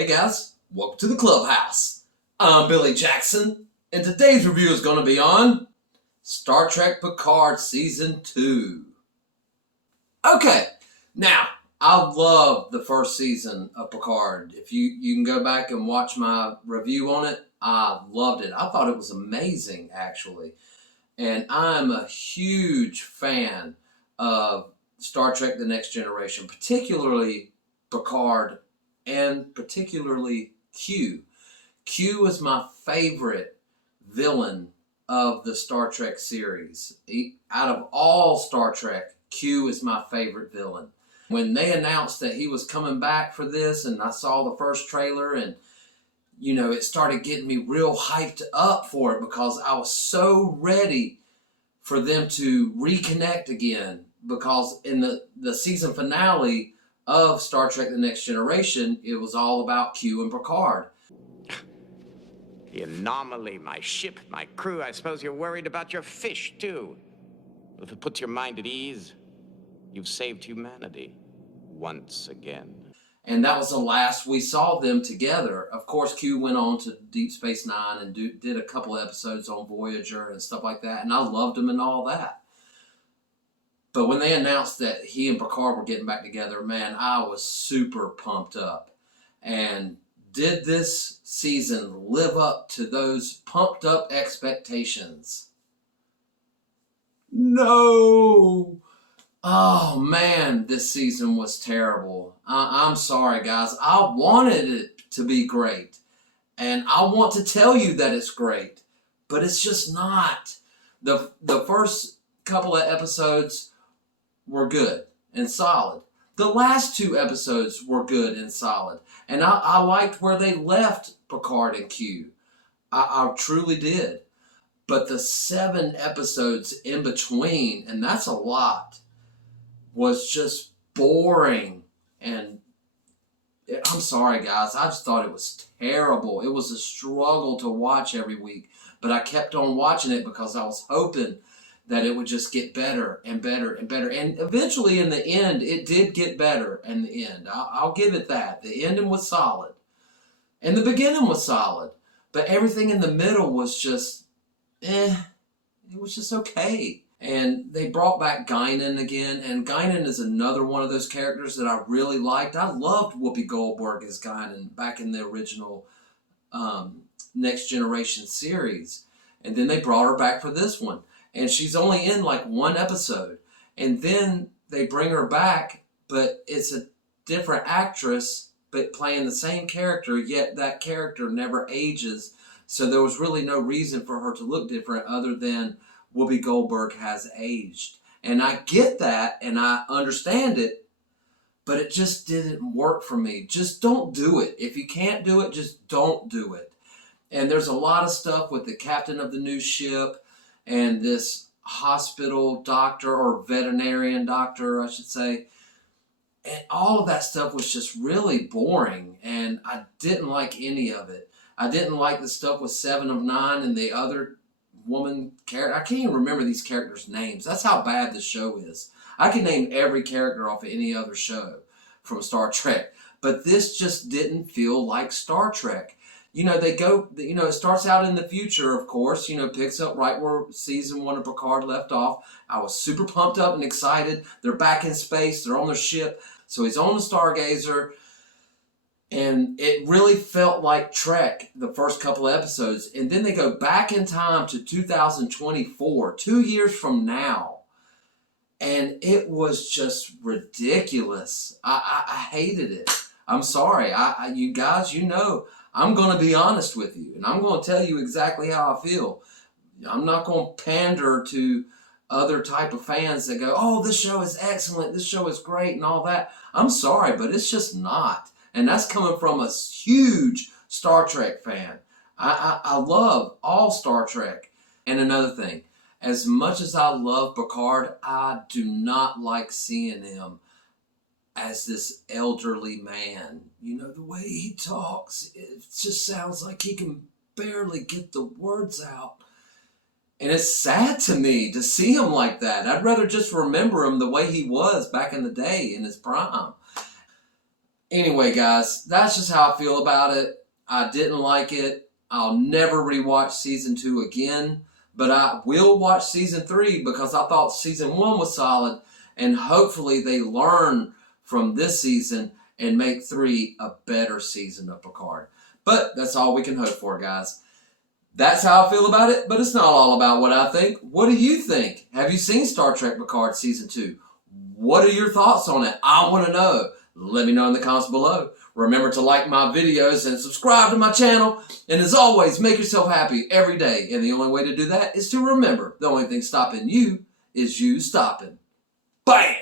Hey guys, welcome to the clubhouse. I'm Billy Jackson, and today's review is going to be on Star Trek Picard Season 2. Okay, now, I love the first season of Picard. If you can go back and watch my review on it, I loved it. I thought it was amazing, actually. And I'm a huge fan of Star Trek The Next Generation, particularly Picard and particularly Q. Q is my favorite villain of the Star Trek series. Out of all Star Trek, Q is my favorite villain. When they announced that he was coming back for this, and I saw the first trailer, and it started getting me real hyped up for it because I was so ready for them to reconnect again. Because in the season finale of Star Trek The Next Generation, it was all about Q and Picard. The anomaly, my ship, my crew. I suppose you're worried about your fish, too. If it puts your mind at ease, you've saved humanity once again. And that was the last we saw them together. Of course, Q went on to Deep Space Nine and did a couple of episodes on Voyager and stuff like that, and I loved him and all that. But when they announced that he and Picard were getting back together, man, I was super pumped up. And did this season live up to those pumped up expectations? No! Oh man, this season was terrible. I'm sorry, guys. I wanted it to be great. And I want to tell you that it's great. But it's just not. The first couple of episodes were good and solid. The last two episodes were good and solid. And I liked where they left Picard and Q. I truly did. But the 7 episodes in between, and that's a lot, was just boring. And I'm sorry, guys. I just thought it was terrible. It was a struggle to watch every week. But I kept on watching it because I was hoping that it would just get better and better and better. And eventually, in the end, it did get better in the end. I'll give it that. The ending was solid. And the beginning was solid. But everything in the middle was just, it was just okay. And they brought back Guinan again. And Guinan is another one of those characters that I really liked. I loved Whoopi Goldberg as Guinan back in the original Next Generation series. And then they brought her back for this one. And she's only in like 1 episode. And then they bring her back, but it's a different actress, but playing the same character, yet that character never ages. So there was really no reason for her to look different other than Whoopi Goldberg has aged. And I get that, and I understand it, but it just didn't work for me. Just don't do it. If you can't do it, just don't do it. And there's a lot of stuff with the captain of the new ship, and this hospital doctor, or veterinarian doctor, I should say. And all of that stuff was just really boring, and I didn't like any of it. I didn't like the stuff with 7 of 9 and the other woman character. I can't even remember these characters' names. That's how bad the show is. I can name every character off of any other show from Star Trek, but this just didn't feel like Star Trek. They go, it starts out in the future, of course, picks up right where season 1 of Picard left off. I was super pumped up and excited. They're back in space. They're on their ship. So he's on the Stargazer. And it really felt like Trek the first couple of episodes. And then they go back in time to 2024, 2 years from now. And it was just ridiculous. I hated it. I'm sorry. You guys, I'm going to be honest with you, and I'm going to tell you exactly how I feel. I'm not going to pander to other type of fans that go, oh, this show is excellent, this show is great, and all that. I'm sorry, but it's just not. And that's coming from a huge Star Trek fan. I love all Star Trek. And another thing, as much as I love Picard, I do not like seeing him as this elderly man. The way he talks, it just sounds like he can barely get the words out. And it's sad to me to see him like that. I'd rather just remember him the way he was back in the day in his prime. Anyway, guys, that's just how I feel about it. I didn't like it. I'll never rewatch season 2 again, but I will watch season 3 because I thought season 1 was solid, and hopefully they learn from this season and make 3 a better season of Picard. But that's all we can hope for, guys. That's how I feel about it, but it's not all about what I think. What do you think? Have you seen Star Trek Picard season 2? What are your thoughts on it? I want to know. Let me know in the comments below. Remember to like my videos and subscribe to my channel. And as always, make yourself happy every day. And the only way to do that is to remember the only thing stopping you is you stopping. Bam!